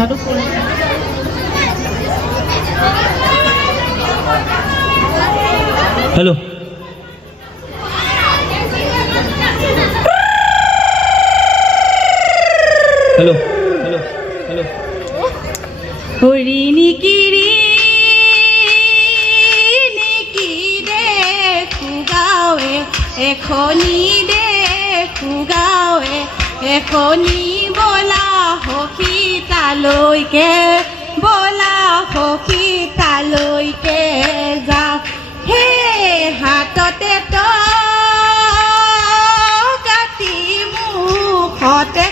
কথাটো কৈ hello' hello' hello' hello' হৰিণী কিৰি নেকি দেখো গাঁৱে এখনি দেখো গাঁৱে এখনি বলা সখী তালৈকে বলা সখী তালৈকে যাওঁ হে হাততে কাটি মুখতে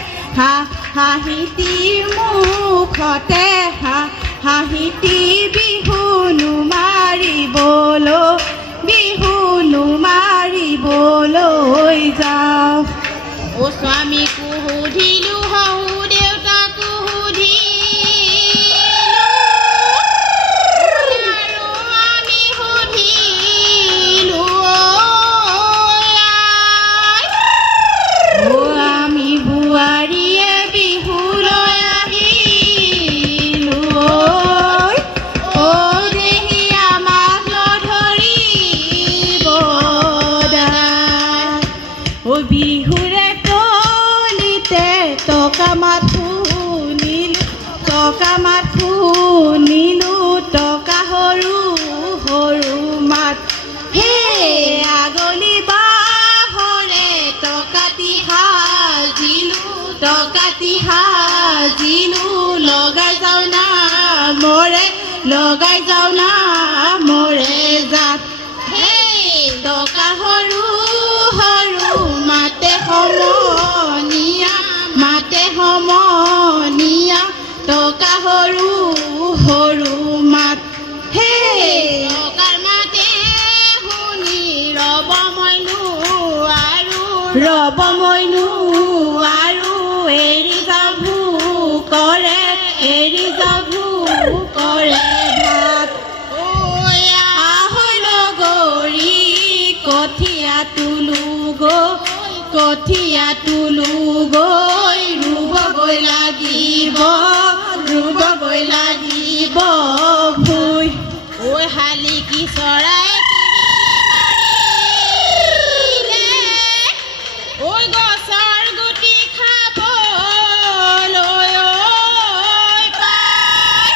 হাঁহিতি মুখতে হাঁহিতি বিহুনো মাৰিবলৈ যাওঁ ও স্বামীকো সুধিলো শহু দেউতাকো সুধিলো আৰু আমি সুধিলো ও আমি বোৱাৰীয়ে বিহুলৈ আহিলো ঐ ও দেহি আমাক নধৰিব দাই ও বিহুৰে তলিতে টকা মাথো নিলো টকা সৰু সৰু মাত হে আগলি বাহৰে টকাটি সাজিলো লগাই যাওঁ না মৰে জাত হে টকা সৰু সৰু মাতে সমনীয়া টকা সৰু সৰু মাত হে টকাৰ মাতে শুনি ৰব মইনো আৰু এৰি যাবো কৰে ভাত আহৈ লগৰী কঠীয়া তুলো গৈ ৰুবগৈ লাগিব ভুই ঐ শালিকি চৰাই ঐ গছৰ গুটি খাবলৈ পায়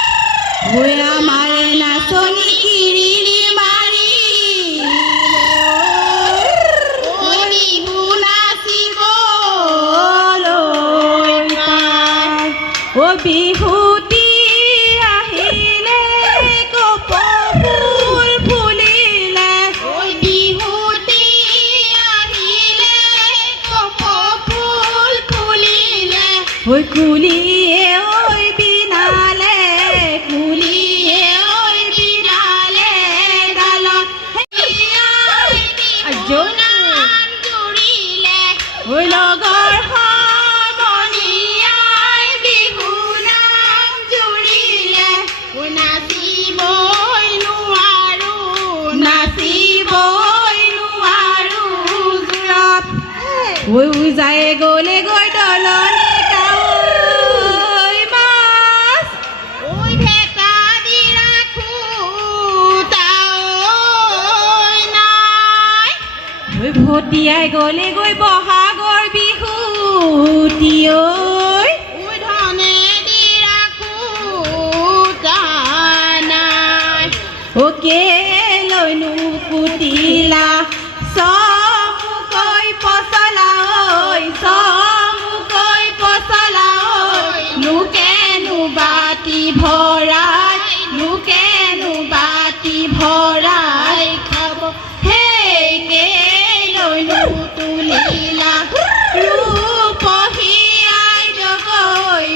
ঐ আমাৰে নাচনি কিৰিলি মাৰি ঐ বিহু নাচিবলৈ পায় ও বিহুতি আহিলে কপৌফুল ফুলিলে ঐ বিহুতি আহিলে কপৌফুল ফুলিলে ঐ কুলিয়ে ঐ বিনালে ডালত নাম জুৰিলে ঐ লগৰ সমনীয়াই বিহু নাম জুৰিলে নাচিবই নোৱাৰো জোৰত ঐ যায় গ'লে গৈ দলনি কাৱৈ মাছ ঐ ভেটা দি ৰাখো তাই নাই ঐ ভটিয়াই গ'লে গৈ বহাগৰ বিহুতি ঐ ঐ ধনে দি ৰাখো তাই নাই ও কেলৈনো কুটিলা চমুকৈ পচলা লোকেনো বাতি ভৰাই খাব সেই কেলৈনো তুলিলা ৰূপহী আইদগৈ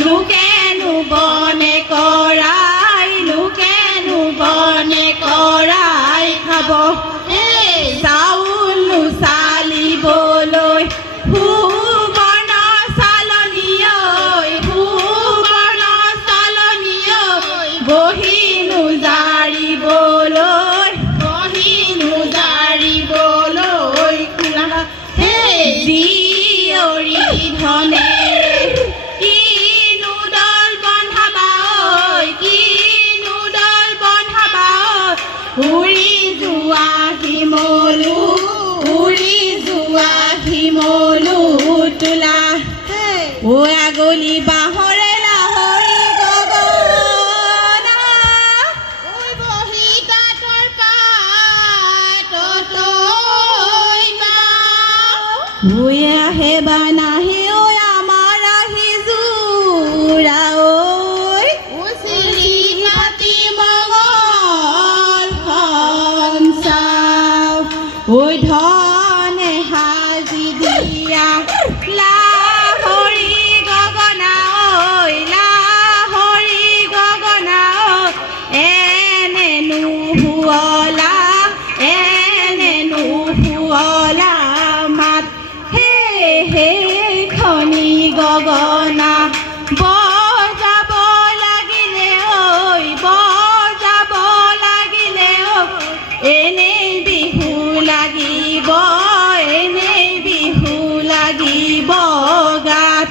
লোকেনো বনে কৰাই খাব চাউল চালিবলৈ ভুৱন চালনীয় বহিনো জাৰিবলৈ জীয়ৰী ধনে যোৱা শিমলু উৰি যোৱা শিমলু তোলা ঐ আগলি বাঁহৰে লাহৰি গগনা ঐ বহি তাঁতৰ পাতত ঐ বা ঐ আহে বা নাহে ঐ আমাৰ আহি জোৰা ঐ চিৰি পাতি মঙলখন চাওঁ ঐ ধনে সাজি দিয়া লাহৰি গগনা ঐ লাহৰি গগনা এনে নুশুৱলা মাত হে হে খনি গগনা বজাব লাগিলে ঐ বজাব লাগিলে ঐ এনেই বিহু লাগিব এনেই বিহু লাগিব গাত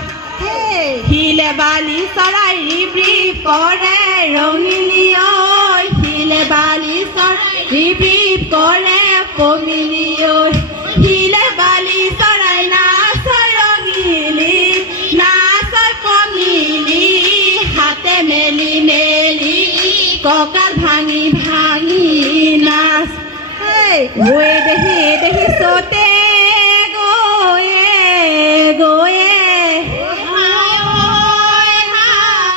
শিলে বালি চৰাই ৰিপ কৰে ৰঙিলী ঐ শিলে বালি চৰাই ৰিপ কৰে পমিলি ঐ শিলে বালি চৰাই নাচ ৰঙিলী নাচ পমিলি হাতে মেলি মেলি কঁকাল ভাঙি ভাঙি নাচ ঐ দেহি দেহি চতে